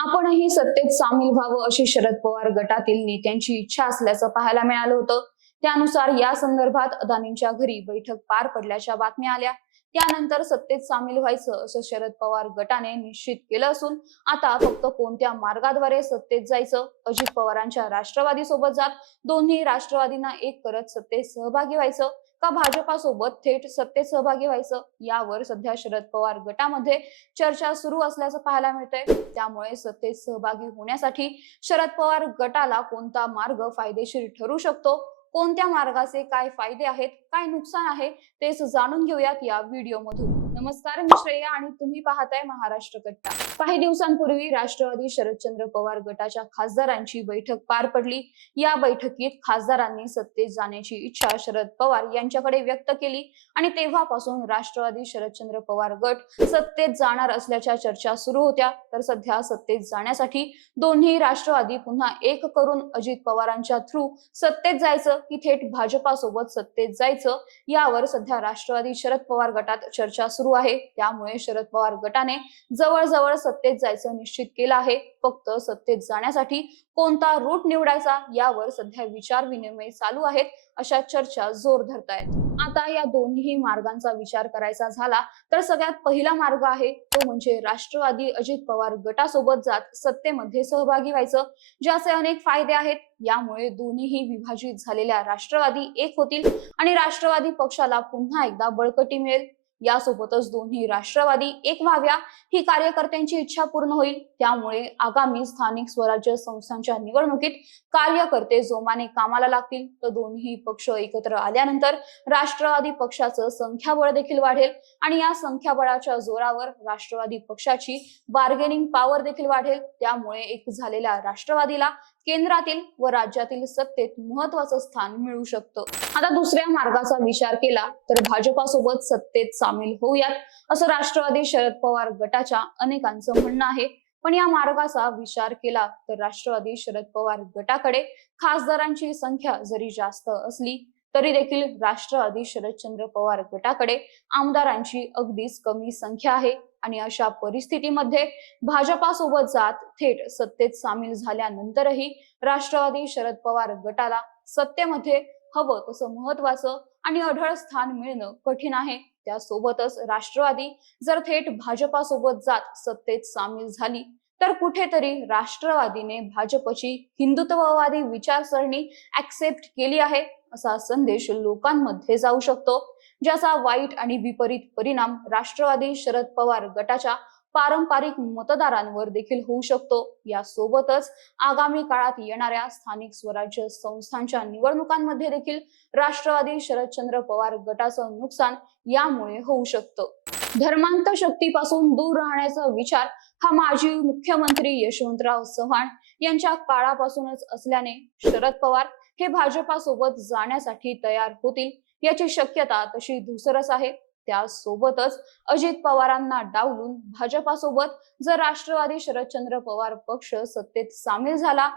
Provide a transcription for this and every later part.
आपणही सत्तेत सामील व्हावं अशी शरद पवार गटातील नेत्यांची इच्छा असल्याचं पाहायला मिळालं होतं. त्यानुसार या संदर्भात अदानींच्या घरी बैठक पार पडल्याच्या बातम्या आल्या. त्यानंतर सत्तेत सामील व्हायचं असं शरद पवार गटाने निश्चित केलं असून आता फक्त कोणत्या मार्गाद्वारे सत्तेत जायचं? अजित पवारांच्या राष्ट्रवादी सोबत जात दोन्ही राष्ट्रवादींना एक करत सत्तेत सहभागी व्हायचं. का भाजपासोबत थेट सत्तेत सहभागी व्हायचं? यावर सध्या शरद पवार गटामध्ये चर्चा सुरू असल्याचं पाहायला मिळतंय. त्यामुळे सत्तेत सहभागी होण्यासाठी शरद पवार गटाला कोणता मार्ग फायदेशीर ठरू शकतो? कोणत्या मार्गाचे काय फायदे आहेत? काय नुकसान आहे? तेच जाणून घेऊयात या व्हिडिओमधून. नमस्कार मी श्रेया आणि तुम्ही पाहताय महाराष्ट्र कट्टा. काही दिवसांपूर्वी राष्ट्रवादी शरदचंद्र पवार गटाच्या खासदारांची बैठक पार पडली. या बैठकीत खासदारांनी सत्तेत जाण्याची इच्छा शरद पवार यांच्याकडे व्यक्त केली आणि तेव्हापासून राष्ट्रवादी शरदचंद्र पवार गट सत्तेत जाणार असल्याच्या चर्चा सुरू होत्या. तर सध्या सत्तेत जाण्यासाठी दोन्ही राष्ट्रवादी पुन्हा एक करून अजित पवारांच्या थ्रू सत्तेत जायचं की थेट भाजपासोबत सत्तेत जायचं यावर सध्या राष्ट्रवादी शरद पवार गटात चर्चा सुरू आहे. त्यामुळे शरद पवार गटाने जवळजवळ सत्तेत जायचं निश्चित केलं आहे. फक्त सत्तेत जाण्यासाठी कोणता रूट निवडायचा यावर सध्या विचार विनिमय चालू आहेत अशा चर्चा जोर धरतायत. आता या दोन्ही मार्गांचा विचार करायचा झाला तर सगळ्यात पहिला मार्ग आहे तो म्हणजे राष्ट्रवादी अजित पवार गटासोबत जात सत्तेमध्ये सहभागी व्हायचं ज्याचे अनेक फायदे आहेत. यामुळे दोन्हीही विभाजित झालेल्या राष्ट्रवादी एक होतील आणि राष्ट्रवादी पक्षाला पुन्हा एकदा बळकटी मिळेल. यासोबतच दोन्ही राष्ट्रवादी एक व्हाव्या ही कार्यकर्त्यांची इच्छा पूर्ण होईल. त्यामुळे आगामी स्थानिक स्वराज्य संस्थांच्या निवडणुकीत कार्यकर्ते जोमाने कामाला लागतील. तर दोन्ही पक्ष एकत्र आल्यानंतर राष्ट्रवादी पक्षाचं संख्याबळ देखील वाढेल आणि या संख्याबळाच्या जोरावर राष्ट्रवादी पक्षाची बार्गेनिंग पॉवर देखील वाढेल. त्यामुळे एक झालेल्या राष्ट्रवादीला केंद्रातील व राज्यातील सत्तेत महत्वाचं स्थान मिळू शकतं. आता दुसऱ्या मार्गाचा विचार केला तर भाजपासोबत सत्तेत सामील होऊयात असं राष्ट्रवादी शरद पवार गटाच्या अनेकांचं म्हणणं आहे. पण या मार्गाचा विचार केला तर राष्ट्रवादी शरद पवार गटाकडे खासदारांची संख्या जरी जास्त असली तरी देखील राष्ट्रवादी शरदचंद्र पवार गटाकडे आमदारांची अगदीच कमी संख्या आहे. आणि अशा परिस्थितीमध्ये भाजपासोबत जात थेट सत्तेत सामील झाल्यानंतरही राष्ट्रवादी शरद पवार गटाला सत्तेमध्ये हवं तसं महत्वाचं आणि अढळ स्थान मिळणं कठीण आहे. त्यासोबतच राष्ट्रवादी जर थेट भाजपासोबत जात सत्तेत सामील झाली तर कुठेतरी राष्ट्रवादीने भाजपची हिंदुत्ववादी विचारसरणी ऍक्सेप्ट केली आहे असा संदेश लोकांमध्ये जाऊ शकतो ज्याचा वाईट आणि विपरीत परिणाम राष्ट्रवादी शरद पवार गटाच्या पारंपरिक मतदारांवर देखील होऊ शकतो. यासोबतच आगामी काळात येणाऱ्या स्थानिक स्वराज्य संस्थांच्या निवडणुकांमध्ये देखील राष्ट्रवादी शरदचंद्र पवार गटाचं नुकसान यामुळे होऊ शकतं. धर्मांत शक्तीपासून दूर राहण्याचा विचार हा माजी मुख्यमंत्री यशवंतराव चव्हाण यांच्या काळापासूनच असल्याने शरद पवार हे भाजपासोबत जाण्यासाठी तयार होतील याची शक्यता तशी धुसरच आहे. त्यासोबतच अजित पवारांना डावलून भाजपासोबत जर राष्ट्रवादी शरदचंद्र पवार पक्ष सत्तेत सामील झाला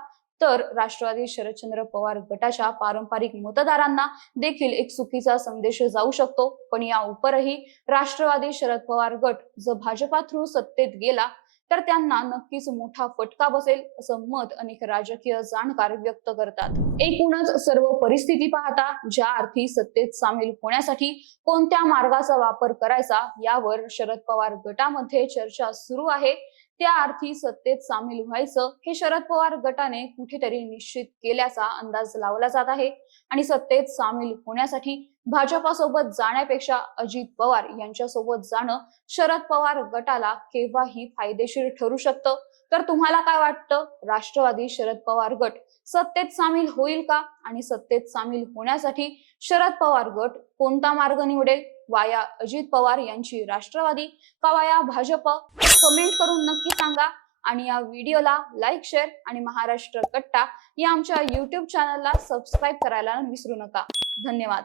तर राष्ट्रवादी शरदचंद्र पवार गटाच्या पारंपरिक मतदारांना देखील एक चुकीचा संदेश जाऊ शकतो. पण या उपरही राष्ट्रवादी शरद पवार गट जर भाजपा थ्रू सत्तेत गेला तर त्यांना नक्कीच मोठा फटका बसेल असं मत अनेक राजकीय जाणकार व्यक्त करतात. एकूणच सर्व परिस्थिती पाहता ज्या अर्थी सत्तेत सामील होण्यासाठी कोणत्या मार्गाचा वापर करायचा यावर शरद पवार गटामध्ये चर्चा सुरू आहे. त्या अर्थी सत्तेत सामील व्हायचं हे शरद पवार गटाने कुठेतरी निश्चित केल्याचा अंदाज लावला जात आहे. आणि सत्तेत सामील होण्यासाठी भाजपासोबत जाण्यापेक्षा अजित पवार यांच्यासोबत जाणं शरद पवार गटाला केव्हाही फायदेशीर ठरू शकतं? तर तुम्हाला काय वाटतं? राष्ट्रवादी शरद पवार गट सत्तेत सामील होईल का? आणि सत्तेत सामील होण्यासाठी शरद पवार गट कोणता मार्ग निवडेल? वाया अजित पवार यांची राष्ट्रवादी का वाया भाजप? कमेंट करून नक्की सांगा. आणि या व्हिडिओला लाईक शेअर आणि महाराष्ट्र कट्टा या आमच्या युट्यूब चॅनलला सबस्क्राईब करायला विसरू नका. धन्यवाद.